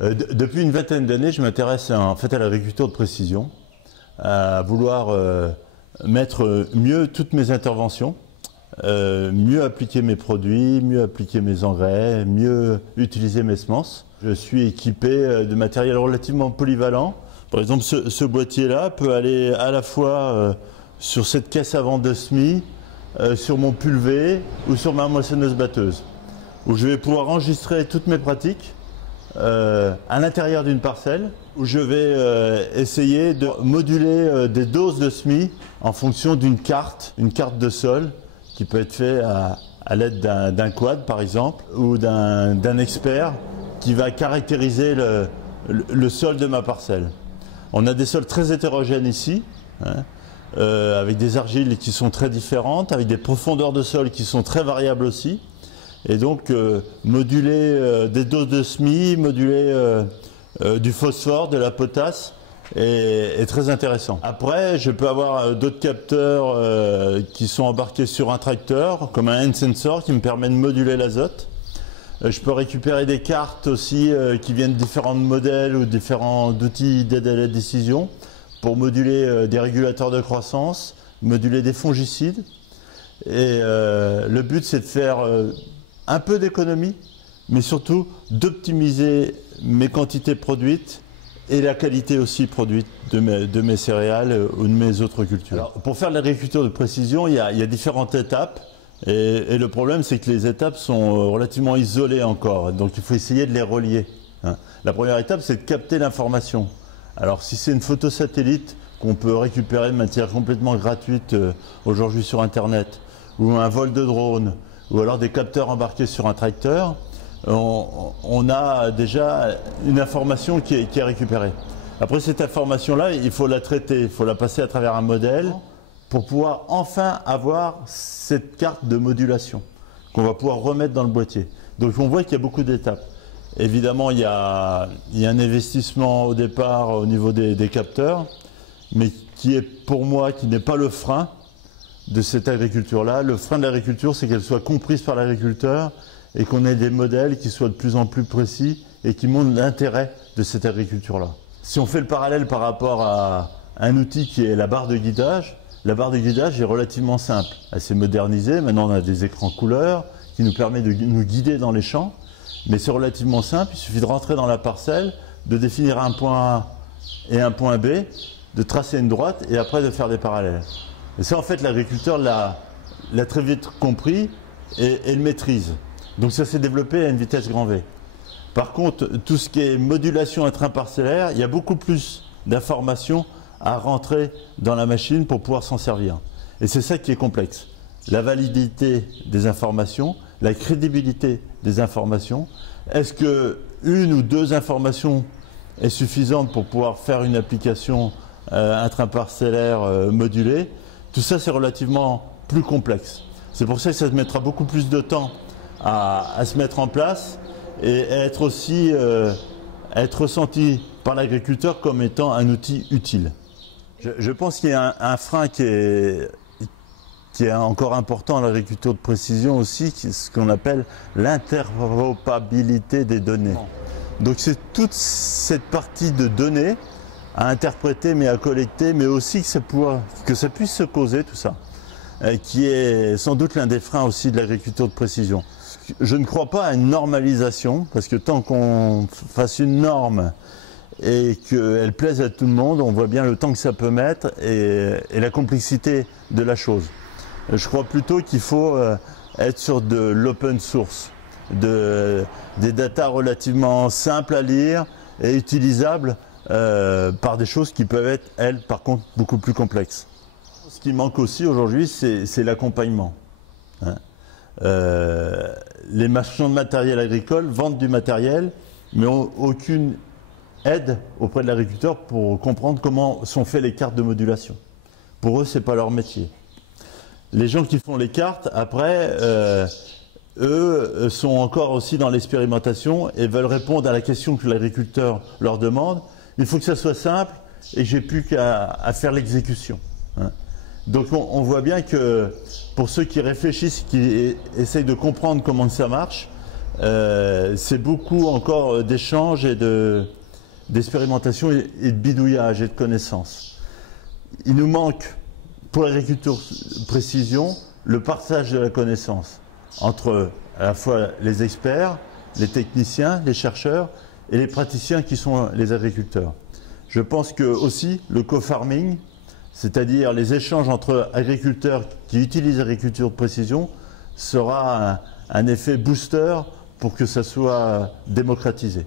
Depuis une vingtaine d'années, je m'intéresse en fait à l'agriculture de précision, à vouloir mettre mieux toutes mes interventions, mieux appliquer mes produits, mieux appliquer mes engrais, mieux utiliser mes semences. Je suis équipé de matériel relativement polyvalent. Par exemple, ce boîtier-là peut aller à la fois sur cette caisse à vent de semis, sur mon pulvé ou sur ma moissonneuse-batteuse, où je vais pouvoir enregistrer toutes mes pratiques à l'intérieur d'une parcelle, où je vais essayer de moduler des doses de semis en fonction d'une carte, une carte de sol qui peut être faite à l'aide d'un quad par exemple, ou d'un expert qui va caractériser le sol de ma parcelle. On a des sols très hétérogènes ici, hein, avec des argiles qui sont très différentes, avec des profondeurs de sol qui sont très variables aussi. Et donc moduler des doses de semis, moduler du phosphore, de la potasse est très intéressant. Après, je peux avoir d'autres capteurs qui sont embarqués sur un tracteur, comme un hand sensor qui me permet de moduler l'azote. Je peux récupérer des cartes aussi qui viennent de différents modèles ou différents outils d'aide à la décision pour moduler des régulateurs de croissance, moduler des fongicides. Et le but, c'est de faire un peu d'économie, mais surtout d'optimiser mes quantités produites et la qualité aussi produite de mes céréales ou de mes autres cultures. Alors, pour faire de l'agriculture de précision, il y a différentes étapes. Et le problème, c'est que les étapes sont relativement isolées encore. Donc il faut essayer de les relier. Hein. La première étape, c'est de capter l'information. Alors si c'est une photo satellite qu'on peut récupérer de manière complètement gratuite aujourd'hui sur Internet, ou un vol de drone, ou alors des capteurs embarqués sur un tracteur, on a déjà une information qui est récupérée. Après cette information-là, il faut la traiter, il faut la passer à travers un modèle pour pouvoir enfin avoir cette carte de modulation qu'on va pouvoir remettre dans le boîtier. Donc on voit qu'il y a beaucoup d'étapes. Évidemment, il y a un investissement au départ au niveau des capteurs, mais qui est pour moi, qui n'est pas le frein de cette agriculture-là. Le frein de l'agriculture, c'est qu'elle soit comprise par l'agriculteur et qu'on ait des modèles qui soient de plus en plus précis et qui montrent l'intérêt de cette agriculture-là. Si on fait le parallèle par rapport à un outil qui est la barre de guidage, la barre de guidage est relativement simple. Elle s'est modernisée, maintenant on a des écrans couleurs qui nous permettent de nous guider dans les champs, mais c'est relativement simple, il suffit de rentrer dans la parcelle, de définir un point A et un point B, de tracer une droite et après de faire des parallèles. Et ça en fait l'agriculteur l'a très vite compris et le maîtrise. Donc ça s'est développé à une vitesse grand V. Par contre, tout ce qui est modulation intraparcellaire, il y a beaucoup plus d'informations à rentrer dans la machine pour pouvoir s'en servir. Et c'est ça qui est complexe. La validité des informations, la crédibilité des informations. Est-ce que une ou deux informations est suffisante pour pouvoir faire une application intraparcellaire modulée? Tout ça, c'est relativement plus complexe. C'est pour ça que ça mettra beaucoup plus de temps à se mettre en place et être aussi être ressenti par l'agriculteur comme étant un outil utile. Je pense qu'il y a un frein qui est encore important à l'agriculture de précision aussi, ce qu'on appelle l'interopérabilité des données. Donc c'est toute cette partie de données à interpréter mais à collecter, mais aussi que ça puisse se poser tout ça, qui est sans doute l'un des freins aussi de l'agriculture de précision. Je ne crois pas à une normalisation, parce que tant qu'on fasse une norme et qu'elle plaise à tout le monde, on voit bien le temps que ça peut mettre et la complexité de la chose. Je crois plutôt qu'il faut être sur de l'open source, des datas relativement simples à lire et utilisables par des choses qui peuvent être, elles, par contre, beaucoup plus complexes. Ce qui manque aussi aujourd'hui, c'est l'accompagnement. Hein. Les marchands de matériel agricole vendent du matériel, mais n'ont aucune aide auprès de l'agriculteur pour comprendre comment sont faites les cartes de modulation. Pour eux, ce n'est pas leur métier. Les gens qui font les cartes, après, eux sont encore aussi dans l'expérimentation et veulent répondre à la question que l'agriculteur leur demande. Il faut que ça soit simple et que j'ai plus qu'à faire l'exécution. Hein. Donc on voit bien que pour ceux qui réfléchissent, qui essayent de comprendre comment ça marche, c'est beaucoup encore d'échanges et d'expérimentation et de bidouillage et de connaissances. Il nous manque, pour l'agriculture précision, le partage de la connaissance entre à la fois les experts, les techniciens, les chercheurs et les praticiens qui sont les agriculteurs. Je pense que aussi le co-farming, c'est-à-dire les échanges entre agriculteurs qui utilisent l'agriculture de précision, sera un effet booster pour que ça soit démocratisé.